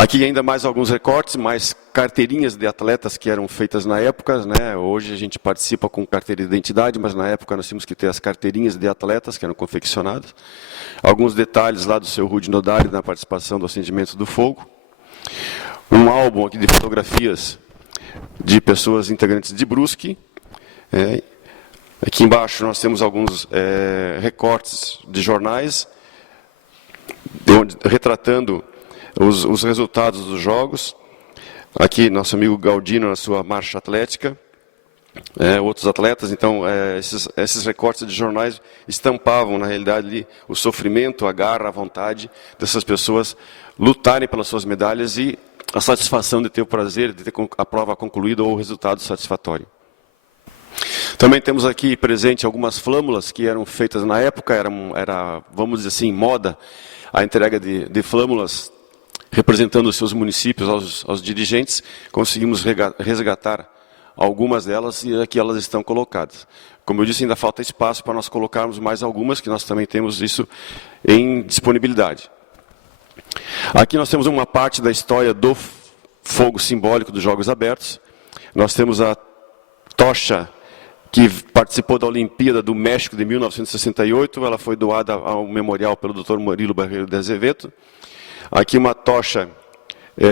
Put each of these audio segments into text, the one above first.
Aqui ainda mais alguns recortes, mais carteirinhas de atletas que eram feitas na época, né? Hoje a gente participa com carteira de identidade, mas na época nós tínhamos que ter as carteirinhas de atletas que eram confeccionadas. Alguns detalhes lá do seu Rudy Nodari na participação do Acendimento do Fogo. Um álbum aqui de fotografias de pessoas integrantes de Brusque. Aqui embaixo nós temos alguns recortes de jornais, retratando os resultados dos jogos. Aqui, nosso amigo Galdino na sua marcha atlética, outros atletas. Então, esses recortes de jornais estampavam, na realidade, ali, o sofrimento, a garra, a vontade dessas pessoas lutarem pelas suas medalhas e a satisfação de ter o prazer de ter a prova concluída ou o resultado satisfatório. Também temos aqui presente algumas flâmulas que eram feitas na época, era, vamos dizer assim, moda a entrega de flâmulas representando os seus municípios aos dirigentes. Conseguimos resgatar algumas delas e aqui elas estão colocadas. Como eu disse, ainda falta espaço para nós colocarmos mais algumas, que nós também temos isso em disponibilidade. Aqui nós temos uma parte da história do fogo simbólico dos Jogos Abertos. Nós temos a tocha que participou da Olimpíada do México de 1968, ela foi doada ao memorial pelo Dr. Murilo Barreiro de Azevedo. Aqui uma tocha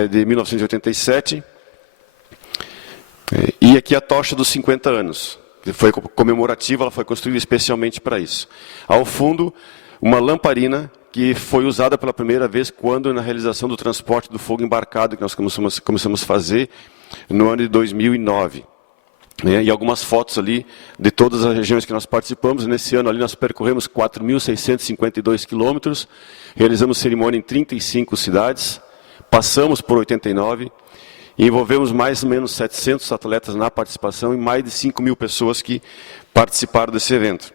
de 1987, e aqui a tocha dos 50 anos, que foi comemorativa, ela foi construída especialmente para isso. Ao fundo, uma lamparina que foi usada pela primeira vez quando na realização do transporte do fogo embarcado, que nós começamos a fazer no ano de 2009. E algumas fotos ali de todas as regiões que nós participamos. Nesse ano ali nós percorremos 4.652 quilômetros, realizamos cerimônia em 35 cidades, passamos por 89, e envolvemos mais ou menos 700 atletas na participação e mais de 5.000 pessoas que participaram desse evento.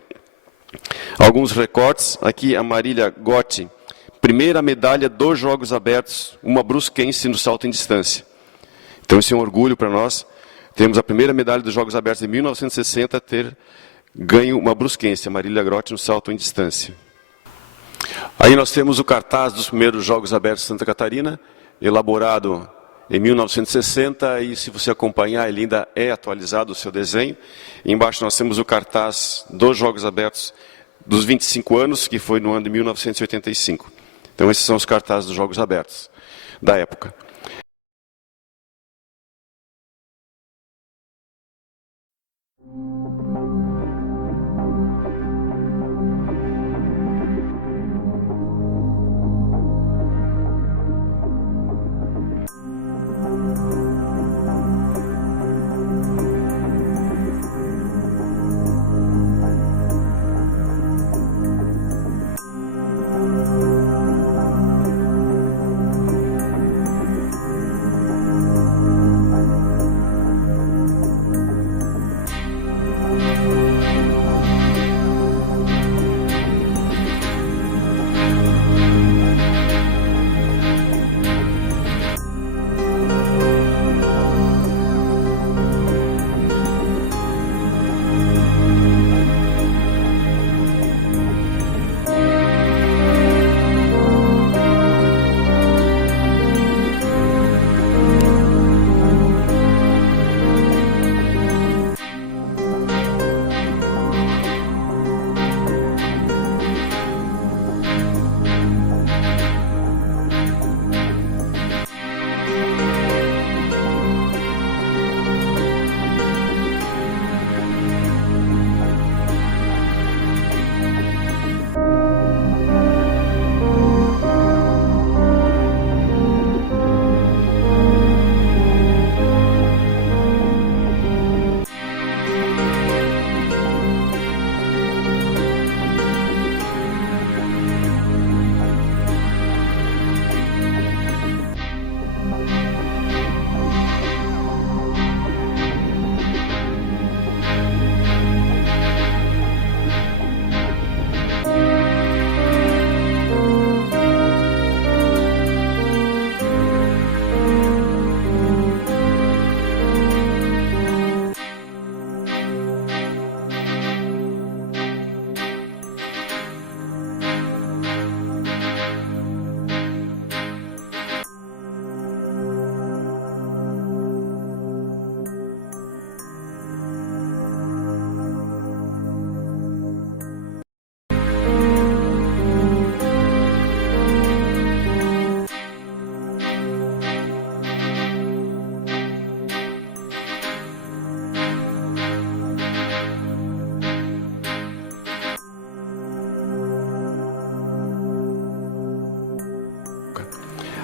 Alguns recortes, aqui a Marília Gotti, primeira medalha dos Jogos Abertos, uma brusquense no salto em distância. Então esse é um orgulho para nós. Temos a primeira medalha dos Jogos Abertos de 1960 ter ganho uma brusquense, a Marília Grotti, no salto em distância. Aí nós temos o cartaz dos primeiros Jogos Abertos de Santa Catarina, elaborado em 1960, e se você acompanhar, ele ainda é atualizado o seu desenho. E embaixo nós temos o cartaz dos Jogos Abertos dos 25 anos, que foi no ano de 1985. Então esses são os cartazes dos Jogos Abertos da época.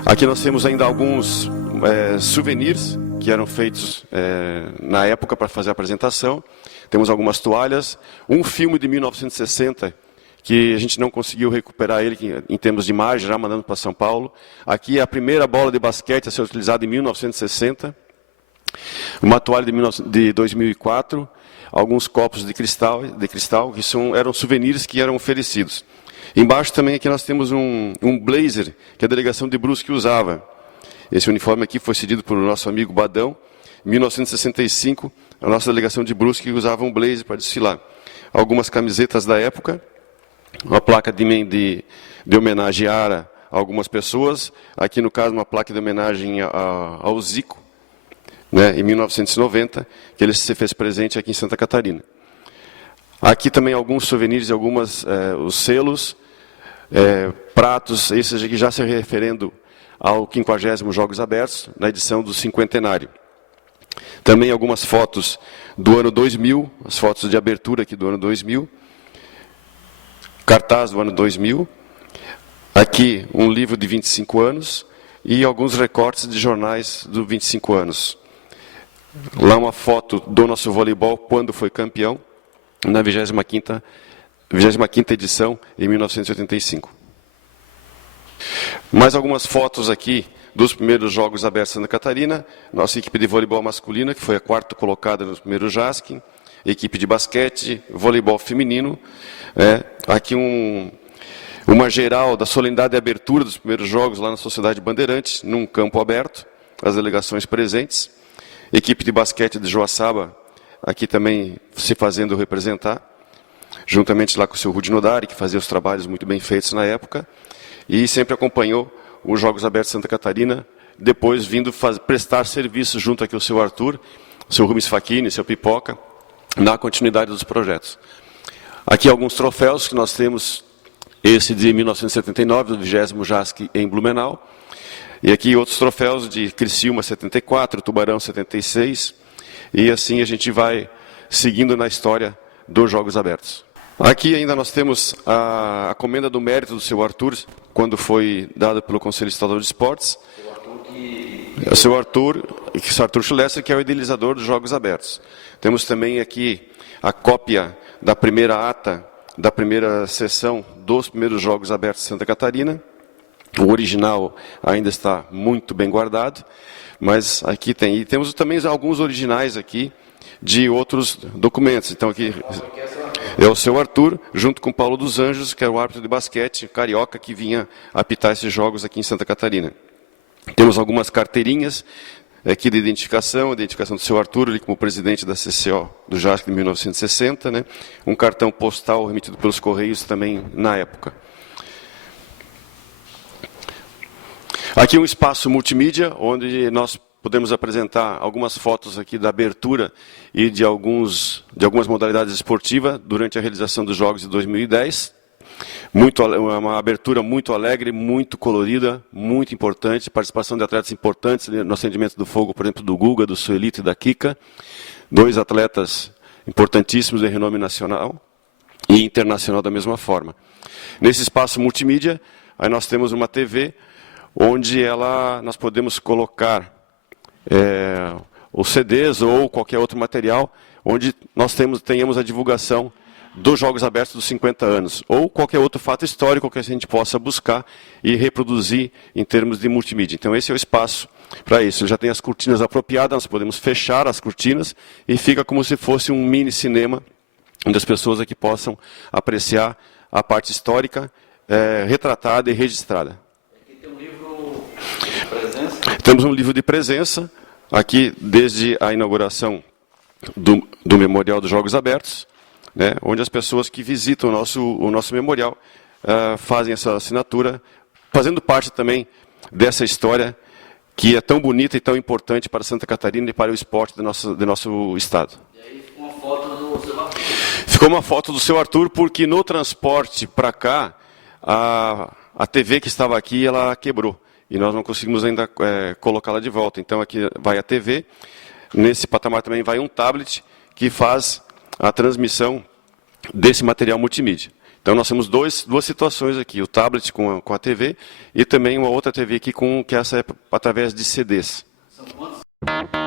Aqui nós temos ainda alguns souvenirs que eram feitos na época para fazer a apresentação. Temos algumas toalhas, um filme de 1960, que a gente não conseguiu recuperar ele em termos de imagem, já mandando para São Paulo. Aqui é a primeira bola de basquete a ser utilizada em 1960. Uma toalha de 2004, alguns copos de cristal que eram souvenirs que eram oferecidos. Embaixo também aqui nós temos um blazer que a delegação de Brusque usava. Esse uniforme aqui foi cedido por nosso amigo Badão. Em 1965, a nossa delegação de Brusque usava um blazer para desfilar. Algumas camisetas da época, uma placa de homenagem a algumas pessoas. Aqui, no caso, uma placa de homenagem ao Zico, né, em 1990, que ele se fez presente aqui em Santa Catarina. Aqui também alguns souvenirs e os selos, pratos, esses aqui já se referindo ao 50º Jogos Abertos, na edição do cinquentenário. Também algumas fotos do ano 2000, as fotos de abertura aqui do ano 2000, cartaz do ano 2000, aqui um livro de 25 anos e alguns recortes de jornais dos 25 anos. Lá uma foto do nosso voleibol quando foi campeão, na 25ª edição, em 1985. Mais algumas fotos aqui dos primeiros Jogos Abertos de Santa Catarina. Nossa equipe de voleibol masculina, que foi a 4ª colocada no primeiro JASC. Equipe de basquete, voleibol feminino. Aqui uma geral da solenidade de abertura dos primeiros Jogos lá na Sociedade Bandeirantes, num campo aberto, as delegações presentes. Equipe de basquete de Joaçaba, aqui também se fazendo representar, juntamente lá com o seu Rudi Nodari, que fazia os trabalhos muito bem feitos na época, e sempre acompanhou os Jogos Abertos de Santa Catarina, depois vindo prestar serviço junto aqui ao seu Arthur, o seu Rubens Facchini, seu Pipoca, na continuidade dos projetos. Aqui alguns troféus que nós temos, esse de 1979, do 20º JASC em Blumenau, e aqui outros troféus de Criciúma 74, Tubarão 76, e assim a gente vai seguindo na história dos Jogos Abertos. Aqui ainda nós temos a comenda do mérito do seu Arthur, quando foi dada pelo Conselho Estadual de Esportes. O seu Arthur Schlesser, que é o idealizador dos Jogos Abertos. Temos também aqui a cópia da primeira ata, da primeira sessão dos primeiros Jogos Abertos de Santa Catarina. O original ainda está muito bem guardado, mas aqui tem. E temos também alguns originais aqui de outros documentos. Então aqui é o seu Arthur, junto com Paulo dos Anjos, que era o árbitro de basquete carioca que vinha apitar esses jogos aqui em Santa Catarina. Temos algumas carteirinhas aqui de identificação do seu Arthur, ele como presidente da CCO do JASC de 1960, né? Um cartão postal remetido pelos Correios também na época. Aqui um espaço multimídia, onde nós podemos apresentar algumas fotos aqui da abertura e de algumas modalidades esportivas durante a realização dos Jogos de 2010. Uma abertura muito alegre, muito colorida, muito importante, participação de atletas importantes no acendimento do fogo, por exemplo, do Guga, do Suelito e da Kika. 2 atletas importantíssimos de renome nacional e internacional da mesma forma. Nesse espaço multimídia, aí nós temos uma TV, onde nós podemos colocar os CDs ou qualquer outro material, onde nós tenhamos a divulgação dos Jogos Abertos dos 50 anos, ou qualquer outro fato histórico que a gente possa buscar e reproduzir em termos de multimídia. Então esse é o espaço para isso. Ele já tem as cortinas apropriadas, nós podemos fechar as cortinas e fica como se fosse um mini cinema, onde as pessoas aqui possam apreciar a parte histórica retratada e registrada. Temos um livro de presença, aqui desde a inauguração do Memorial dos Jogos Abertos, né, onde as pessoas que visitam o nosso memorial fazem essa assinatura, fazendo parte também dessa história que é tão bonita e tão importante para Santa Catarina e para o esporte do nosso estado. E aí ficou uma foto do seu Arthur. Ficou uma foto do seu Arthur, porque no transporte para cá, a TV que estava aqui, ela quebrou. E nós não conseguimos ainda colocá-la de volta. Então aqui vai a TV, nesse patamar também vai um tablet que faz a transmissão desse material multimídia. Então nós temos duas situações aqui, o tablet com a TV e também uma outra TV aqui que essa é através de CDs. São quantos?